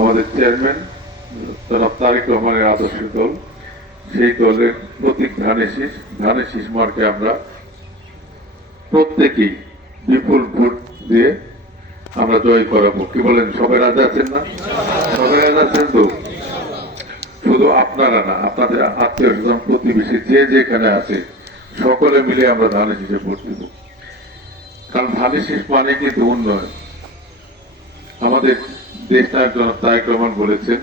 আমাদের চেয়ারম্যান জনাব তারেক রহমানের আদর্শ দল, সেই দলের প্রতীক ধানের শীষ মার্কে আমরা প্রত্যেকেই বিপুল ভোট দিয়ে আমরা জয় করাবো। কি বলেন, সবাই রাজি আছেন না? সবাই রাজি আছেন তো? শুধু আপনারা না, আপনাদের আত্মীয় স্বজন প্রতিবেশী যে যেখানে আছে সকলে মিলে আমরা ধানের শীষে ভোট দিব। কারণ ধানের শীষ মানে কিন্তু উন্নয়ন। আমাদের দেশ নায়ক জনাব তারেক রহমান বলেছেন,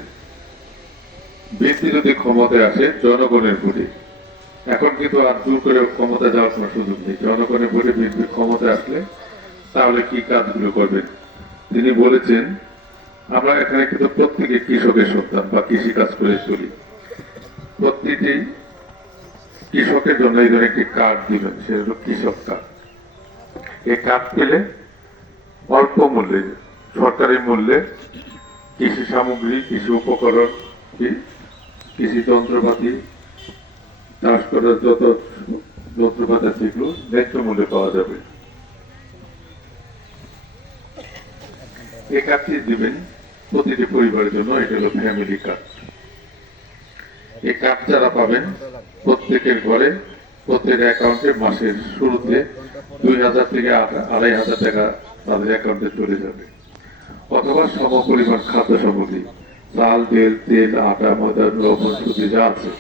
বিএনপি যদি ক্ষমতায় আসে জনগণের ভোটে। এখন কিন্তু আর জোর করে ক্ষমতা যাওয়ার কোনো সুযোগ নেই। জনগণের ভোটে বিএনপি ক্ষমতায় আসলে তাহলে কি কাজগুলো করবেন তিনি বলেছেন, আমরা এখানে কিন্তু প্রত্যেকে কৃষকের সন্তান বা কৃষি কাজ করে চলি। প্রত্যেকটি কৃষকের জন্য এই ধরনের একটি কার্ড দিবেন, সেটা হলো কৃষক কার্ড। এই কার্ড পেলে অল্প মূল্যে, সরকারি মূল্যে কৃষি সামগ্রী, কৃষি উপকরণ, কৃষি যন্ত্রপাতি, চাষ করার যত যন্ত্রপাতি সেগুলো ন্যায্য মূল্যে পাওয়া যাবে। এই কার্ডটি দিবেন প্রতিটি পরিবারের জন্য। এটা হলো ফ্যামিলি কার্ড। এই কার্ড যারা পাবেন প্রত্যেকের ঘরে, প্রত্যেকের অ্যাকাউন্টে মাসের শুরুতে 2000 থেকে 2500 টাকা তাদের অ্যাকাউন্টে চলে যাবে। অথবা সম পরিমাণ খাদ্য সামগ্রী, চাল, তেল, আটা, ময়দা, লবণ, সুজি যা আছে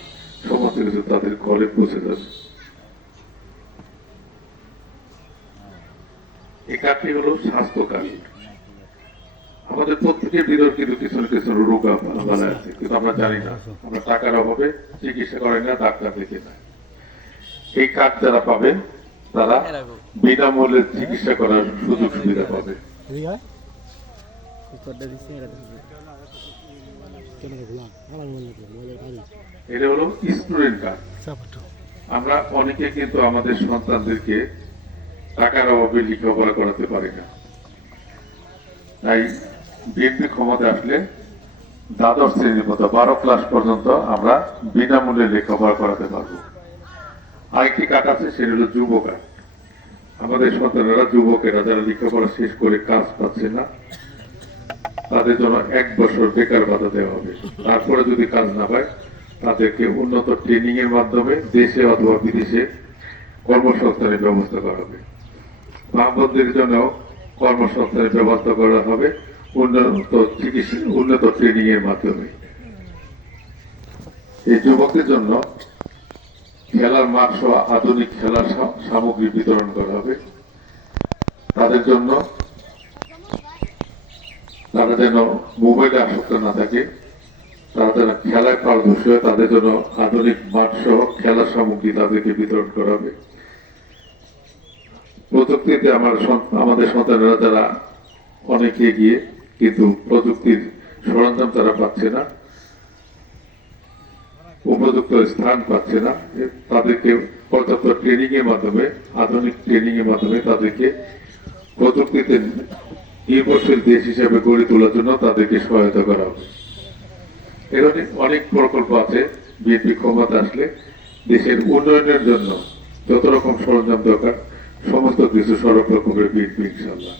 সমস্ত কিছু তাদের ঘরে পৌঁছে যাবে। এই কার্ডটি হলো স্বাস্থ্য কার্ড। আমাদের প্রত্যেকের ভিতর কিন্তু কিছু না কিছু রোগ বালা আছে, কিন্তু আমরা জানি না। আমরা টাকার অভাবে চিকিৎসা করি না, ডাক্তার দেখি না। এই কার্ড যারা পাবেন তারা বিনামূল্যে চিকিৎসা করার সুযোগ সুবিধা পাবে। এটা হলো স্টুডেন্ট কার্ড। আমরা অনেকে কিন্তু আমাদের সন্তানদেরকে টাকার অভাবে লেখাপড়া করাতে পারি না। তাই বিএনপি ক্ষমতা আসলে দ্বাদশ শ্রেণীর মতো 12 ক্লাস পর্যন্ত আমরা বিনামূল্যে লেখাপড়া করাতে পারবো। আরেকটি কার্ড আছে, সেটা হলো যুব কার্ড। আমাদের সন্তানেরা, যুবকেরা যারা লেখাপড়া শেষ করে কাজ পাচ্ছে না, তাদের জন্য 1 বছর বেকার ভাতা দেওয়া হবে। তারপরে যদি কাজ না পায় তাদেরকে উন্নত ট্রেনিং এর মাধ্যমে দেশে অথবা বিদেশে কর্মসংস্থানের ব্যবস্থা করা হবে। মা বোনদের জন্য কর্মসংস্থানের ব্যবস্থা করা হবে উন্নত চিকিৎসা, উন্নত ট্রেনিং এর মাধ্যমে। এই যুবকদের জন্য খেলার মাঠ সহ আধুনিক খেলার সামগ্রী বিতরণ করা হবে। তাদের জন্য, তারা যেন মোবাইলে আসক্ত না থাকে, তারা যেন খেলায় পারদর্শী হয়, তাদের জন্য আধুনিক মাঠ সহ খেলার সামগ্রী তাদেরকে বিতরণ করা হবে। প্রযুক্তিতে আমাদের সন্তানেরা যারা অনেক এগিয়ে, কিন্তু প্রযুক্তির সরঞ্জাম তারা পাচ্ছে না, উপযুক্ত স্থান পাচ্ছে না, তাদেরকে পর্যাপ্ত ট্রেনিং এর মাধ্যমে, আধুনিক ট্রেনিং এর মাধ্যমে তাদেরকে প্রযুক্তিতে নির্ভরশীল দেশ হিসেবে গড়ে তোলার জন্য তাদেরকে সহায়তা করা হবে। এখানে অনেক প্রকল্প আছে। বিএনপি ক্ষমতা আসলে দেশের উন্নয়নের জন্য যত রকম সরঞ্জাম দরকার সমস্ত কিছু সরবরাহ করবে বিএনপি ইনশাআল্লাহ।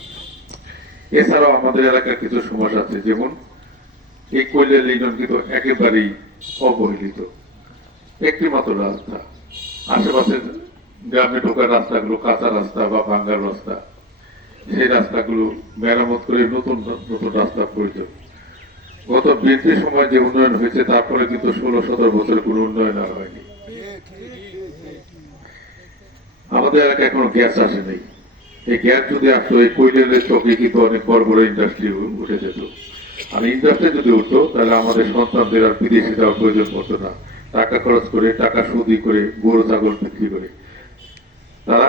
এছাড়াও আমাদের এলাকার কিছু সমস্যা আছে, যেমন এই কৈলাল ইউনিয়ন কিন্তু একেবারেই অবহেলিত। একটি মাত্র রাস্তা, আশেপাশে গ্রামে ঢোকার রাস্তাগুলো কাঁচা রাস্তা বা ভাঙ্গার রাস্তা, সেই রাস্তাগুলো মেরামত করে নতুন নতুন রাস্তা প্রয়োজন। গত বিএনপি সময় যে উন্নয়ন হয়েছে তারপরে কিন্তু 16-17 বছরের কোনো উন্নয়ন আর হয়নি। আমাদের এলাকায় এখনো গ্যাস আসে নেই। এই গ্যাস যদি আসতো, এই কৈলালের চকে কিন্তু অনেক বড় বড় ইন্ডাস্ট্রি উঠে যেত। আর ইন্ডাস্ট্রি যদি উঠতো তাহলে আমাদের সন্তানদের আর বিদেশে যাওয়ার প্রয়োজন পড়তো না। টাকা খরচ করে, টাকা সুদি করে, গরু ছাগল বিক্রি করে তারা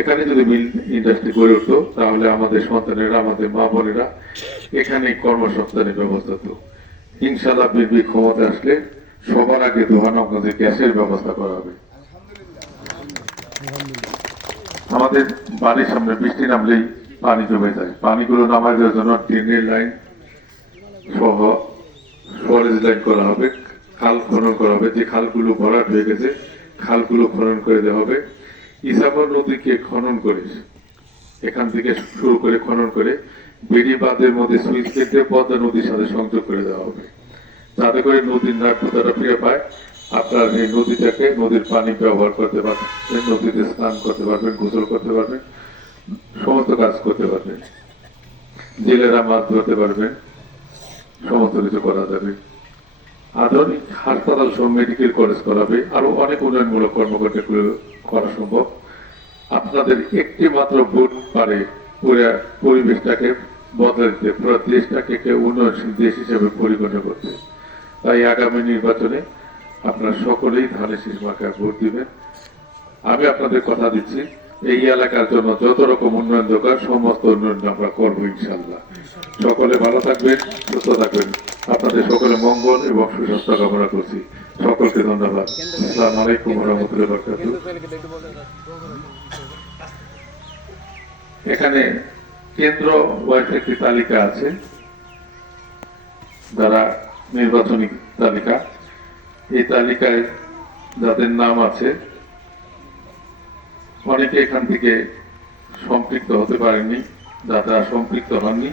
এখানে যদি মিল ইন্ডাস্ট্রি গড়ে উঠতো তাহলে আমাদের সন্তানেরা, আমাদের মা বোনেরা এখানে কর্মসংস্থানের ব্যবস্থা হতো। ইনশাআল্লাহ বিএনপি ক্ষমতা আসলে সবার আগে দোহানগঞ্জে গ্যাসের ব্যবস্থা করা হবে। আমাদের বাড়ির সামনে বৃষ্টি নামলেই পানি জমে যায়। পানিগুলো নামার জন্য ড্রেনের লাইন সহ ফরেজ লাইন করা হবে, খাল খনন করা হবে। যে খালগুলো ভরাট হয়ে গেছে খালগুলো খনন করে দেওয়া হবে। ইসাবর নদীকে খনন করে, এখান থেকে শুরু করে খনন করে বেড়ি বাঁধের মধ্যে সুইচ কেটে পদ্মা নদীর সাথে সংযোগ করে দেওয়া হবে, যাতে করে নদীর নাট্যতারা ফিরে পায়। আপনার এই নদীটাকে, নদীর পানি ব্যবহার করতে পারবেন, নদীতে স্নান করতে পারবেন, গোসল করতে পারবেন, সমস্ত কাজ করতে পারবেন, জেলেরা মাছ ধরতে পারবেন, সমস্ত কিছু করা যাবে। আধুনিক হাসপাতাল সহ মেডিকেল কলেজ করাবে, আরো অনেক উন্নয়নমূলক কর্মকাণ্ড করা সম্ভব। আপনাদের একটি মাত্র ভোট পারে পুরো পরিবেশটাকে বদলে দিতে, পুরো দেশটাকে উন্নয়নশীল দেশ হিসেবে পরিগণনা করতে। তাই আগামী নির্বাচনে আপনারা সকলেই ধানের শীষ মার্কায় ভোট দিবেন। আমি আপনাদের কথা দিচ্ছি, এই এলাকার জন্য যত রকম উন্নয়ন দরকার সমস্ত উন্নয়ন আমরা করবো ইনশাল্লাহ। সকলে ভালো থাকবেন, সুস্থ থাকবেন। আপনাদের সকলে মঙ্গল এবং সুস্বাস্থ্য কামনা করছি। সকলকে ধন্যবাদ। আসসালামু আলাইকুম ওয়া রাহমাতুল্লাহি ওয়া বারাকাতুহু। এখানে কেন্দ্র ওয়াইজ একটি তালিকা আছে, যারা নির্বাচনী তালিকা, এই তালিকায় যাদের নাম আছে অনেকে এখান থেকে সম্পৃক্ত হতে পারেননি। যারা সম্পৃক্ত হননি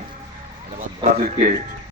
তাদেরকে